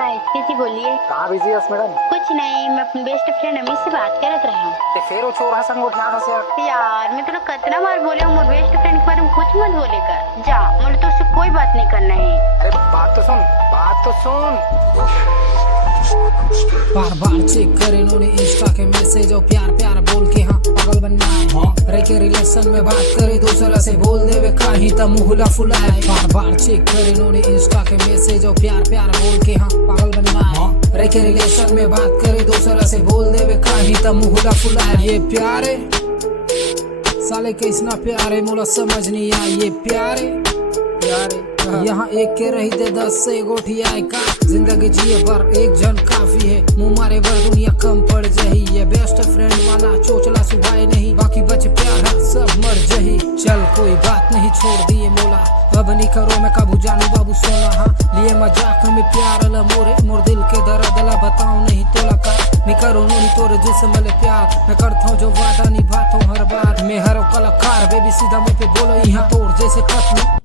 हाय किसी बोलिए। कहाँ बिजी है मैडम? कुछ नहीं, मैं अपनी बेस्ट फ्रेंड अमित से बात करत रही हूँ। ते फिर वो चोर संग उठा से यार मैं तुझे कितना बार बोले हूँ, मेरे बेस्ट फ्रेंड के बारे में कुछ मत बोले कर जा, मुझे तुझसे कोई बात नहीं करना है। अरे बात तो सुन। बार बार चेक करे इन्होंने इंस्टा के मैसेज और प्यार प्यार बोल के हाँ पागल बनना है। रह के रिलेशन में बात करे दूसरा से बोल दे वे कहीं तो मुहला फुलाए। बार बार चेक करे इन्होंने इंस्टा के मैसेज और प्यार प्यार बोल के हाँ पागल बनना है। रह के रिलेशन में बात करे दूसरा से बोल दे वे कहीं तो मुहला फुलाए। ये प्यारे साले के इतना प्यारे मोला समझ नहीं आया। ये प्यारे यहाँ एक के रही दे 10 से गोठिया का जिंदगी जिए पर एक जन काफी है। मुँह मारे बर दुनिया कम पड़ जही। ये बेस्ट फ्रेंड वाला चोचला सुभाए नहीं, बाकी बच प्यारा सब मर जही। चल कोई बात नहीं छोड़ दिए मोला, अब नहीं करो मैं काबू जानू बाबू सोना। हाँ लिए मजाक में प्यार ला मोरे मोर दिल के दर्द ला बताऊं नहीं तोला का मैं करो नहीं तोरे जिस्म ले प्यार। मैं करता हूँ जो वादा निभाता हूँ हर बार। मैं हर कलाकार बेबी सीधा मुँह पे बोलो यहाँ तोड़ जैसे खत्म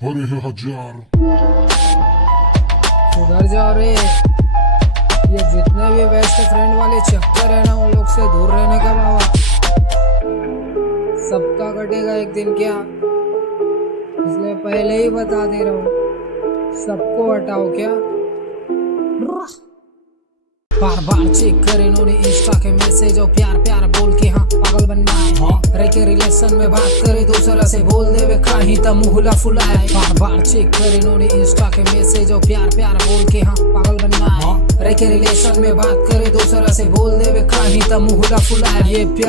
सुधर जाओ रे। ये जितने भी बेस्ट फ्रेंड वाले चक्कर है ना, उन लोग से दूर रहने का बाबा। सबका कटेगा एक दिन क्या, इसलिए पहले ही बता दे रहा हूँ, सबको हटाओ क्या। बार बार चेक करे इन्होंने इंस्टा के मैसेज और प्यार प्यार बोल के हाँ पागल बनना है। रह के रिलेशन में बात करे दूसरा से बोल दे वे कहीं तो मुहला फुलाए। बार बार चेक करे इन्होंने इंस्टा के मैसेज और प्यार प्यार बोल के हाँ पागल बनना है। रह के रिलेशन में बात करे दूसरा से बोल दे वे कहीं तो मुहला फुलाए। ये प्यार